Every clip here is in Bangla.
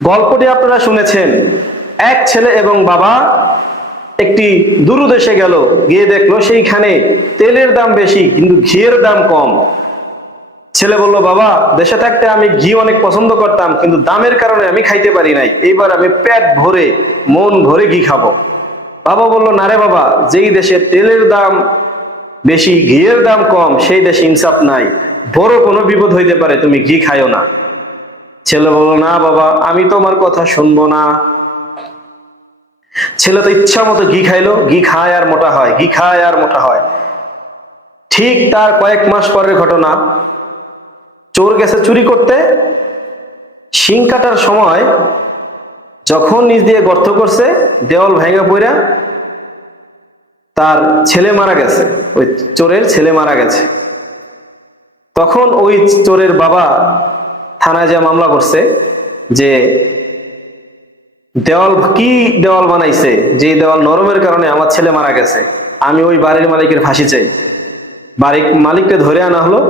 গল্পটি আপনারা শুনেছেন। এক ছেলে এবং বাবা একটি দূর দেশে গেল, গিয়ে দেখলো সেইখানে তেলের দাম বেশি কিন্তু ঘিয়ের দাম কম। ছেলে বলল, বাবা, দেশে থাকতে আমি ঘি অনেক পছন্দ করতাম, কিন্তু দামের কারণে আমি খাইতে পারি নাই, এইবার আমি পেট ভরে মন ভরে ঘি খাবো। বাবা বলল, না রে বাবা, যেই দেশে তেলের দাম বেশি ঘিয়ের দাম কম সেই দেশে ইনসাফ নাই, বড় কোনো বিপদ হইতে পারে, তুমি ঘি খাইও না। ছেলে বলল, না বাবা, আমি তোমার কথা শুনবো না। ছেলে তো ইচ্ছা মতো ঘি খাইলো, ঘি খায় আর মোটা হয়, ঘি খায় আর মোটা হয়। ঠিক তার কয়েক মাস পরের ঘটনা। চোর গেছে চুরি করতে, শিং কাটার সময় যখন নিচ দিয়ে গর্ত করছে, দেওয়াল ভেঙে পড়া তার ছেলে মারা গেছে, ওই চোরের ছেলে মারা গেছে। তখন ওই চোরের বাবা থানায় যা মামলা করছে যে দেওয়াল বানাইছে, যে দেওয়াল নরমের কারণে আমার ছেলে মারা গেছে, আমি ওই বাড়ির মালিকের ফাঁসি চাই। বাড়ির মালিককে ধরে আনা হলো।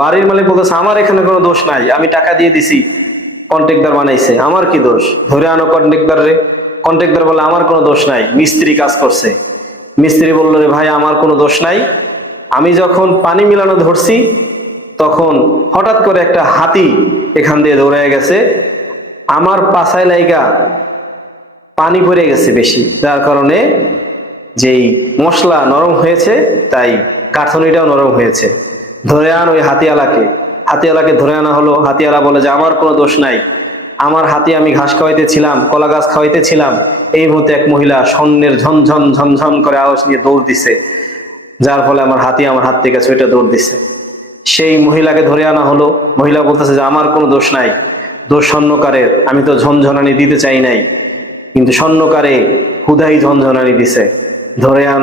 বাড়ির মালিক বলতেছে, আমার এখানে কোনো দোষ নাই, আমি টাকা দিয়ে দিছি, কন্ট্রাক্টর বানাইছে, আমার কি দোষ, ধরে আনো কন্ট্রাক্টরে। কন্ট্রাক্টর বলে, আমার কোনো দোষ নাই, মিস্ত্রি কাজ করছে। মিস্ত্রি বললো, রে ভাই, আমার কোনো দোষ নাই, আমি যখন পানি মিলানো ধরছি তখন হঠাৎ করে একটা হাতি এখান দিয়ে দৌড়ে গেছে, আমার পাছায় লাইগা পানি পড়ে গেছে বেশি, যার কারণে যেই মশলা নরম হয়েছে, তাই কাঠনিটাও নরম হয়েছে। ধরে আন ওই হাতিয়ালাকে ধরে আনা হলো। হাতিয়ালা বলে যে, আমার কোনো দোষ নাই, আমার হাতি আমি ঘাস খাওয়াইতেছিলাম, কলা গাছ খাওয়াইতেছিলাম, এই মুহূর্তে এক মহিলা স্বর্ণের ঝনঝন ঝনঝন করে আওয়াজ নিয়ে দৌড় দিছে, যার ফলে আমার হাতি আমার হাত থেকে ছুটে দৌড় দিছে। সেই মহিলাকে ধরে আনা হলো। মহিলা বলতেছে যে, আমার কোনো দোষ নাই, দোষ স্বর্ণকারের, আমি তো ঝনঝনানি দিতে চাই নাই, কিন্তু স্বর্ণকারে হুদাই ঝনঝনানি দিছে, ধরে আন।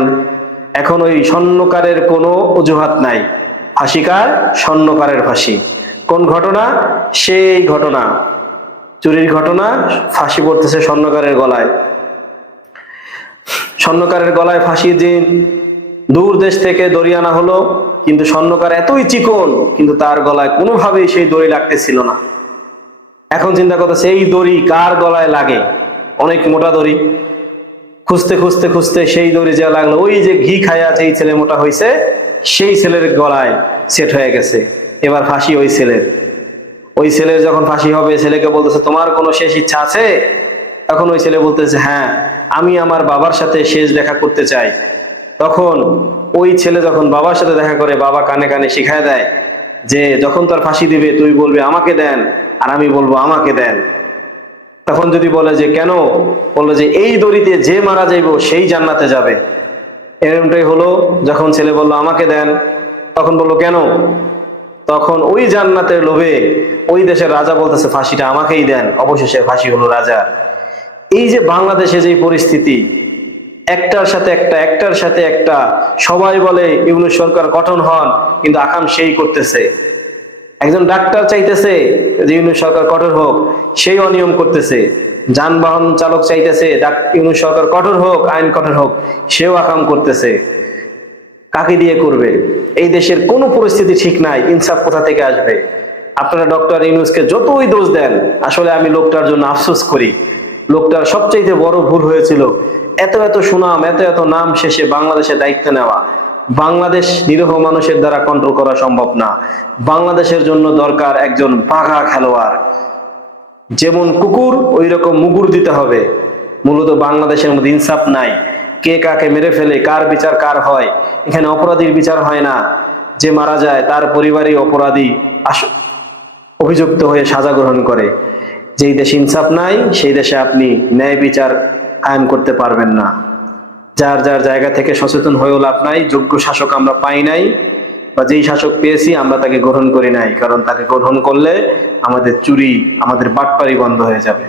এখন ওই স্বর্ণকারের কোনো অজুহাত নাই, ফাঁসিকার স্বর্ণকারের ফাঁসি। কোন ঘটনা? সেই ঘটনা, চুরির ঘটনা। ফাঁসি পড়তেছে স্বর্ণকারের গলায়। স্বর্ণকারের গলায় ফাঁসি দিন দূর দেশ থেকে দড়ি আনা হলো, কিন্তু স্বর্ণকার এতই চিকন, কিন্তু তার গলায় কোনোভাবেই সেই দড়ি লাগতেছিল না। এখন চিন্তা করতেছে, এই দড়ি কার গলায় লাগে? অনেক মোটা দড়ি। খুঁজতে খুঁজতে খুঁজতে সেই দড়ি যা লাগলো, ওই যে ঘি খায়া যেই ছেলে মোটা হয়েছে সেই ছেলের গলায় সেট হয়ে গেছে। এবার ফাঁসি ওই ছেলের। ওই ছেলের যখন ফাঁসি হবে, ছেলেকে বলতেছে, তোমার কোনো শেষ ইচ্ছা আছে? তখন ওই ছেলে বলতেছে, হ্যাঁ, আমি আমার বাবার সাথে শেষ দেখা করতে চাই। তখন ওই ছেলে যখন বাবার সাথে দেখা করে, বাবা কানে কানে শিখায় দেয় যে, যখন তোর ফাঁসি দিবে তুই বলবি আমাকে দেন, আর আমি বলবো আমাকে দেন। তখন যদি বলে যে কেন, বললো যে এই দড়িতে যে মারা যাইব সেই জান্নাতে যাবে। এরকমটাই হলো। যখন ছেলে বললো আমাকে দেন, তখন বললো কেন? তখন ওই জান্নাতের লোভে ওই দেশের রাজা বলতেছে, ফাঁসিটা আমাকেই দেন। অবশেষে ফাঁসি হলো রাজার। এই যে বাংলাদেশে যে পরিস্থিতি, একটার সাথে একটা, সবাই বলে ইউনূস সরকার গঠন হন, কিন্তু আকাম সেই করতেছে। একজন ডাক্তার চাইতেছে যে ইউনূস সরকার কঠোর হোক, সেই অনিয়ম করতেছে। যানবাহন চালক চাইতেছে ইউনূস সরকার কঠোর হোক, আইন কঠোর হোক, সেও আকাম করতেছে। কাকে দিয়ে করবে? এই দেশের কোনো পরিস্থিতি ঠিক নাই, ইনসাফ কোথা থেকে আসবে? আপনারা ডক্টর ইউনূসকে যতই দোষ দেন, আসলে আমি লোকটার জন্য আফসোস করি। লোকটার সবচেয়ে বড় ভুল হয়েছিল এত এত সুনাম, এত এত নাম শেষে বাংলাদেশে দায়িত্ব নেওয়া। বাংলাদেশ নিরীহ মানুষের দ্বারা কন্ট্রোল করা সম্ভব না। বাংলাদেশের জন্য দরকার একজন বাঘা খেলোয়াড়। যেমন কুকুর, ওই রকম মুগুর দিতে হবে। মূলত বাংলাদেশের মধ্যে ইনসাফ নাই। কে কাকে মেরে ফেলে, কার বিচার কার হয়? এখানে অপরাধীর বিচার হয় না, যে মারা যায় তার পরিবারই অপরাধী অভিযুক্ত হয়ে সাজা গ্রহণ করে। যেই দেশে ইনসাফ নাই, সেই দেশে আপনি ন্যায় বিচার কায়েম করতে পারবেন না। যার যার জায়গা থেকে সচেতন হয়েও লাভ নাই। যোগ্য শাসক আমরা পাই নাই, বা যেই শাসক পেয়েছি আমরা তাকে গ্রহণ করি নাই, কারণ তাকে গ্রহণ করলে আমাদের চুরি, আমাদের বাটপারি বন্ধ হয়ে যাবে।